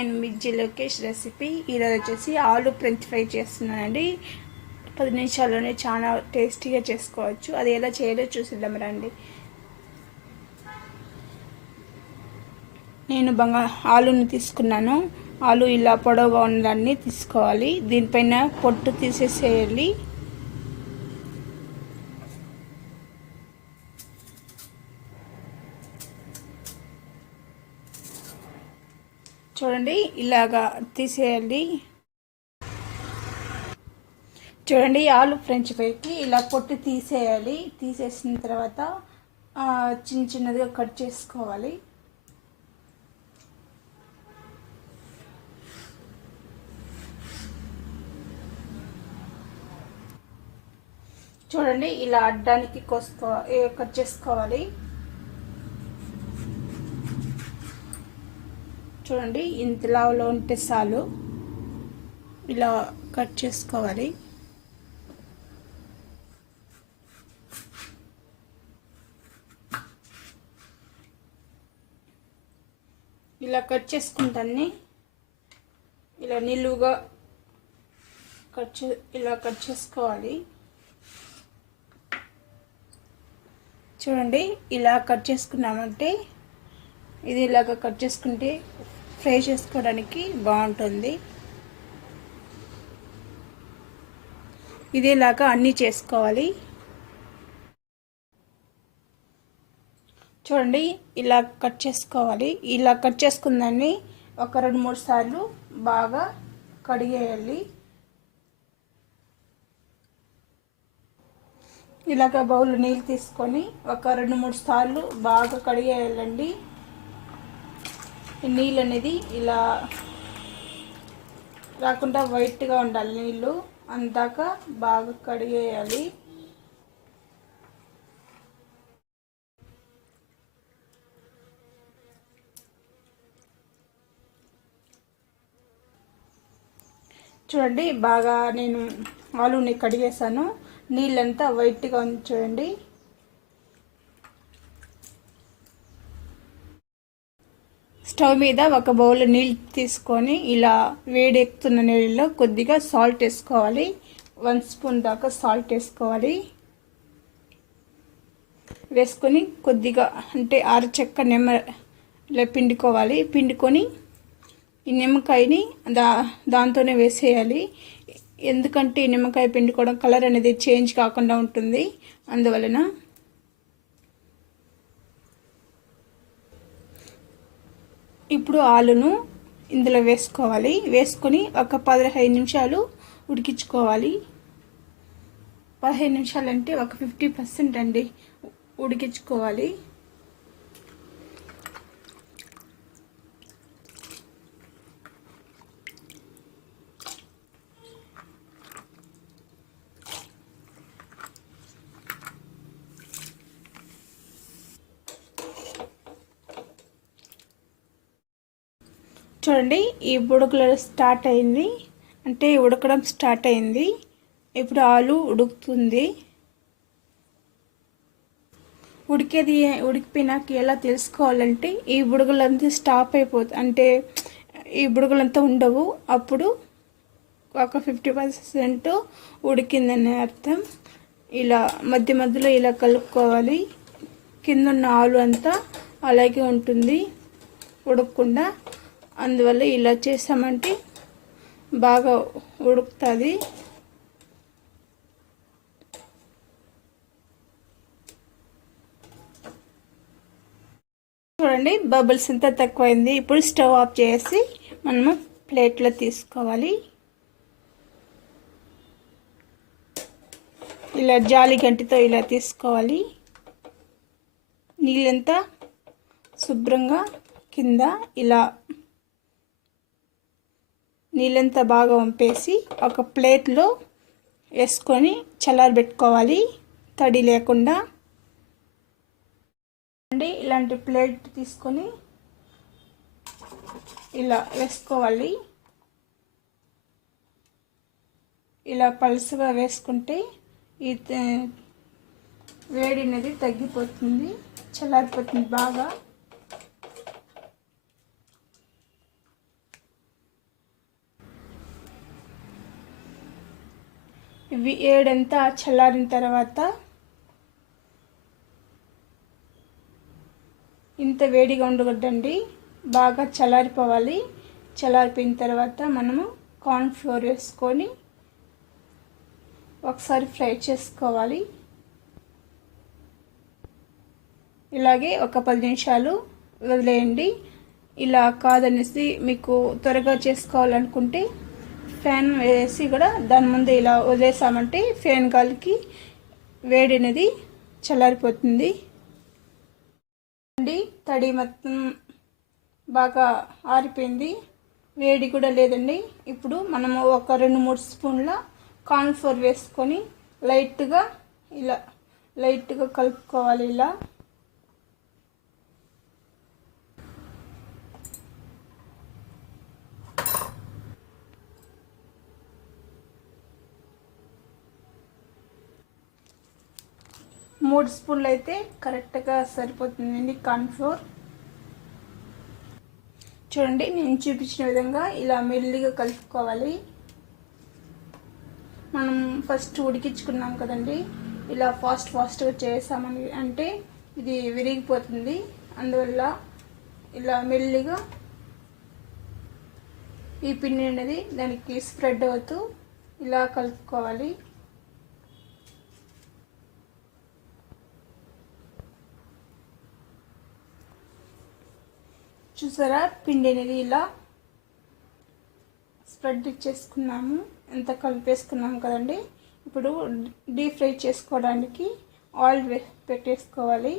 నేను మిర్చి లోకేష్ రెసిపీ ఈరోజు వచ్చేసి ఆలు ఫ్రెంచ్ ఫ్రై చేస్తున్నానండి. 10 నిమిషాల్లోనే చాలా టేస్టీగా చేసుకోవచ్చు. అది ఎలా చేయాలో చూసిద్దాం రండి. నేను ఆలుని తీసుకున్నాను. ఆలు ఇలా పొడవుగా ఉన్నదాన్ని తీసుకోవాలి. దీనిపైన పొట్టు తీసేసేయాలి. చూడండి, ఇలాగా తీసేయాలి. చూడండి, ఆలు ఫ్రెంచ్ ఫ్రైకి ఇలా పొట్టు తీసేయాలి. తీసేసిన తర్వాత చిన్న చిన్నదిగా కట్ చేసుకోవాలి. చూడండి, ఇలా అడ్డానికి కట్ చేసుకోవాలి. చూడండి, ఇంత లావులో ఉంటే చాలు. ఇలా కట్ చేసుకోవాలి. ఇలా కట్ చేసుకుంటాన్ని ఇలా నిలువుగా ఇలా కట్ చేసుకోవాలి. చూడండి, ఇలా కట్ చేసుకున్నామంటే ఇది ఇలాగ కట్ చేసుకుంటే ఫ్రై చేసుకోవడానికి బాగుంటుంది. ఇదేలాగా అన్నీ చేసుకోవాలి. చూడండి, ఇలా కట్ చేసుకోవాలి. ఇలా కట్ చేసుకుందాన్ని ఒక 2-3 సార్లు బాగా కడిగేయాలి. ఇలాగ బౌల్ నీళ్ళు తీసుకొని ఒక 2-3 సార్లు బాగా కడిగేయాలండి. నీళ్ళు అనేది ఇలా రాకుండా వైట్గా ఉండాలి. నీళ్ళు అందాక బాగా కడిగేయాలి. చూడండి, బాగా నేను ఆలుని కడిగేసాను. నీళ్ళంతా వైట్గా ఉంది. చూడండి, స్టవ్ మీద ఒక బౌల్ నీళ్ళు తీసుకొని ఇలా వేడెక్కుతున్న నీళ్ళలో కొద్దిగా సాల్ట్ వేసుకోవాలి. 1 స్పూన్ దాకా సాల్ట్ వేసుకోవాలి. వేసుకొని కొద్దిగా అంటే అరచెక్క ఇలా పిండుకోవాలి. పిండుకొని ఈ నిమ్మకాయని దాంతోనే వేసేయాలి. ఎందుకంటే ఈ నిమ్మకాయ పిండుకోవడం కలర్ అనేది చేంజ్ కాకుండా ఉంటుంది. అందువలన ఇప్పుడు ఆలును ఇందులో వేసుకోవాలి. వేసుకొని ఒక 15 నిమిషాలు ఉడికించుకోవాలి. 15 నిమిషాలు అంటే ఒక 50% అండి ఉడికించుకోవాలి. చూడండి, ఈ ఉడకడం స్టార్ట్ అయింది. అంటే ఉడకడం స్టార్ట్ అయింది. ఇప్పుడు ఆలు ఉడుకుతుంది. ఉడికిపోయినాక ఎలా తెలుసుకోవాలంటే ఈ బుడగలంతా స్టాప్ అయిపోతుంది. అంటే ఈ బుడగలంతా ఉండవు. అప్పుడు ఒక 50% ఉడికిందనే అర్థం. ఇలా మధ్య మధ్యలో ఇలా కలుపుకోవాలి. కింద ఉన్న ఆలు అంతా అలాగే ఉంటుంది ఉడకకుండా. అందువల్ల ఇలా చేసామంటే బాగా ఉడుకుతుంది. చూడండి, బబుల్స్ అంతా తక్కువైంది. ఇప్పుడు స్టవ్ ఆఫ్ చేసి మనము ప్లేట్లో తీసుకోవాలి. ఇలా జాలి గంటితో ఇలా తీసుకోవాలి. నీళ్ళంతా శుభ్రంగా కింద ఇలా నీళ్ళంతా బాగా వంపేసి ఒక ప్లేట్లో వేసుకొని చల్లారబెట్టుకోవాలి, తడి లేకుండా. ఇలాంటి ప్లేట్ తీసుకొని ఇలా వేసుకోవాలి. ఇలా పలుసుగా వేసుకుంటే ఈ వేడి అనేది తగ్గిపోతుంది, చల్లారిపోతుంది బాగా. ఇవి ఏడంతా చల్లారిన తర్వాత ఇంత వేడిగా ఉండకూడదండి, బాగా చల్లారిపోవాలి. చల్లారిపోయిన తర్వాత మనము కార్న్ ఫ్లోర్ వేసుకొని ఒకసారి ఫ్రై చేసుకోవాలి. ఇలాగే ఒక 10 నిమిషాలు వదిలేయండి. ఇలా కాదనేసి మీకు త్వరగా చేసుకోవాలనుకుంటే ఫ్యాన్ వేసి కూడా దాని ముందు ఇలా వదిలేసామంటే ఫ్యాన్ గాలికి వేడి అనేది చల్లారిపోతుంది. తడి మొత్తం బాగా ఆరిపోయింది, వేడి కూడా లేదండి. ఇప్పుడు మనము ఒక 2-3 స్పూన్ల కార్న్ ఫ్లోర్ వేసుకొని లైట్గా కలుపుకోవాలి. ఇలా మూడు స్పూన్లు అయితే కరెక్ట్గా సరిపోతుందండి కార్న్ ఫ్లోర్. చూడండి, నేను చూపించిన విధంగా ఇలా మెల్లిగా కలుపుకోవాలి. మనం ఫస్ట్ ఉడికించుకున్నాం కదండి, ఇలా ఫాస్ట్గా చేసామని అంటే ఇది విరిగిపోతుంది. అందువల్ల ఇలా మెల్లిగా ఈ పిండి అనేది దానికి స్ప్రెడ్ అవుతూ ఇలా కలుపుకోవాలి. చూసారా, పిండి అనేది ఇలా స్ప్రెడ్ చేసుకున్నాము, ఎంత కలిపేసుకున్నాము కదండి. ఇప్పుడు డీప్ ఫ్రై చేసుకోవడానికి ఆయిల్ పెట్టేసుకోవాలి.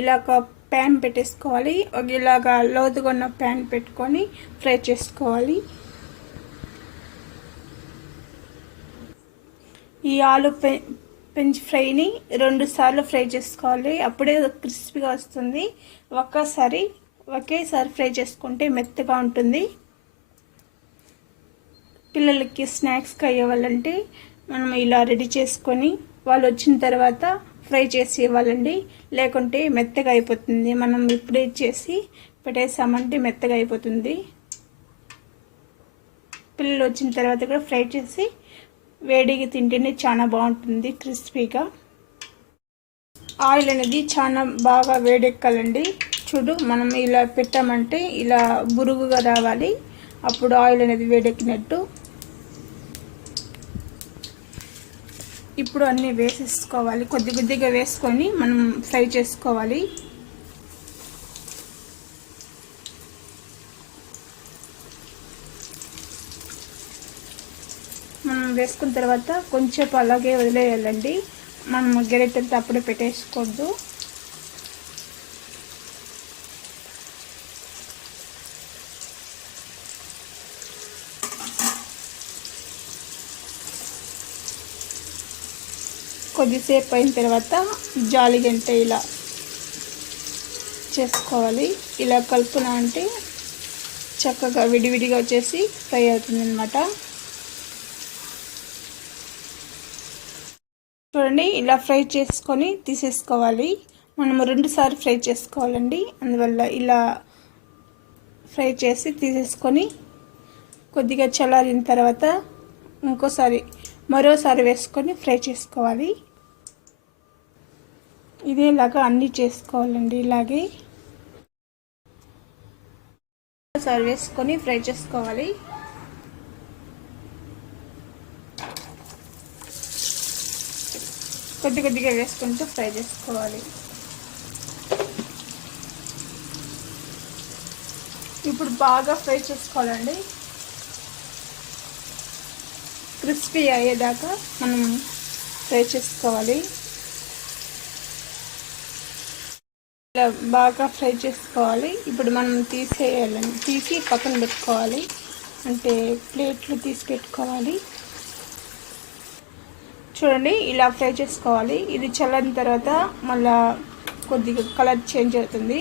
ఇలా ఒక ప్యాన్ పెట్టేసుకోవాలి. ఇలాగా లోతుగా ఉన్న ప్యాన్ పెట్టుకొని ఫ్రై చేసుకోవాలి. ఈ ఆలు ఫ్రెంచ్ ఫ్రైని 2 సార్లు ఫ్రై చేసుకోవాలి, అప్పుడే క్రిస్పీగా వస్తుంది. ఒకేసారి ఫ్రై చేసుకుంటే మెత్తగా ఉంటుంది. పిల్లలకి స్నాక్స్గా ఇవ్వాలంటే మనం ఇలా రెడీ చేసుకొని వాళ్ళు వచ్చిన తర్వాత ఫ్రై చేసి ఇవ్వాలండి, లేకుంటే మెత్తగా అయిపోతుంది. మనం ఇప్పుడే చేసి పెట్టేసామంటే మెత్తగా అయిపోతుంది. పిల్లలు వచ్చిన తర్వాత కూడా ఫ్రై చేసి వేడిగా తింటేనే చాలా బాగుంటుంది, క్రిస్పీగా. ఆయిల్ అనేది చాలా బాగా వేడెక్కాలండి. చూడు, మనం ఇలా పెట్టామంటే ఇలా బురుగుగా రావాలి, అప్పుడు ఆయిల్ అనేది వేడెక్కినట్టు. ఇప్పుడు అన్నీ వేసేసుకోవాలి, కొద్దిగా వేసుకొని మనం ఫ్రై చేసుకోవాలి. మనం వేసుకున్న తర్వాత కొంచెం అలాగే వదిలేయాలండి, మనం గెరెటంతా అప్పుడే పెట్టేసుకోవద్దు. కొద్దిసేపు అయిన తర్వాత జాలి గంట ఇలా చేసుకోవాలి. ఇలా కలుపున అంటే చక్కగా విడివిడిగా వచ్చేసి ఫ్రై అవుతుంది అన్నమాట. చూడండి, ఇలా ఫ్రై చేసుకొని తీసేసుకోవాలి. మనము 2 సార్లు ఫ్రై చేసుకోవాలండి, అందువల్ల ఇలా ఫ్రై చేసి తీసేసుకొని కొద్దిగా చల్లారిన తర్వాత మరోసారి వేసుకొని ఫ్రై చేసుకోవాలి. ఇదేలాగా అన్నీ చేసుకోవాలండి. ఇలాగే మరోసారి వేసుకొని ఫ్రై చేసుకోవాలి. కొద్దిగా వేసుకుంటూ ఫ్రై చేసుకోవాలి. ఇప్పుడు బాగా ఫ్రై చేసుకోవాలండి, క్రిస్పీ అయ్యేదాకా మనం ఫ్రై చేసుకోవాలి. ఇలా బాగా ఫ్రై చేసుకోవాలి. ఇప్పుడు మనం తీసి పక్కన పెట్టుకోవాలి, అంటే ప్లేట్లు తీసి పెట్టుకోవాలి. చూడండి, ఇలా ఫ్రై చేసుకోవాలి. ఇది చల్లని తర్వాత మళ్ళా కొద్దిగా కలర్ చేంజ్ అవుతుంది.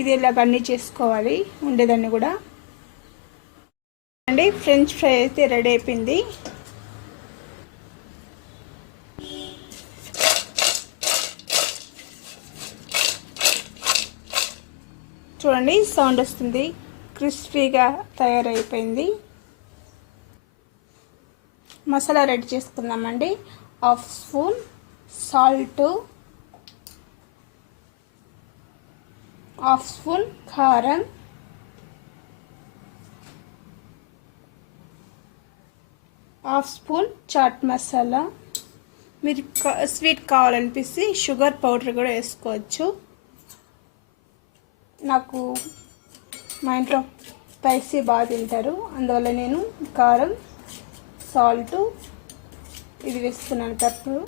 ఇది ఇలాగ అన్నీ చేసుకోవాలి, ఉండేదాన్ని కూడా. అండి, ఫ్రెంచ్ ఫ్రై అయితే రెడీ అయిపోయింది. చూడండి, సౌండ్ వస్తుంది, క్రిస్పీగా తయారైపోయింది. మసాలా రెడీ చేసుకుందామండి. 1/2 స్పూన్ సాల్ట్, 1/2 స్పూన్ కారం, 1/2 స్పూన్ చాట్ మసాలా. మీరు స్వీట్ కావాలనిపిస్తే షుగర్ పౌడర్ కూడా వేసుకోవచ్చు. నాకు మా ఇంట్లో స్పైసీ బాగా తింటారు, అందువల్ల నేను కారం, సాల్ట్ ఇది వేస్తున్నాను, పెప్పర్.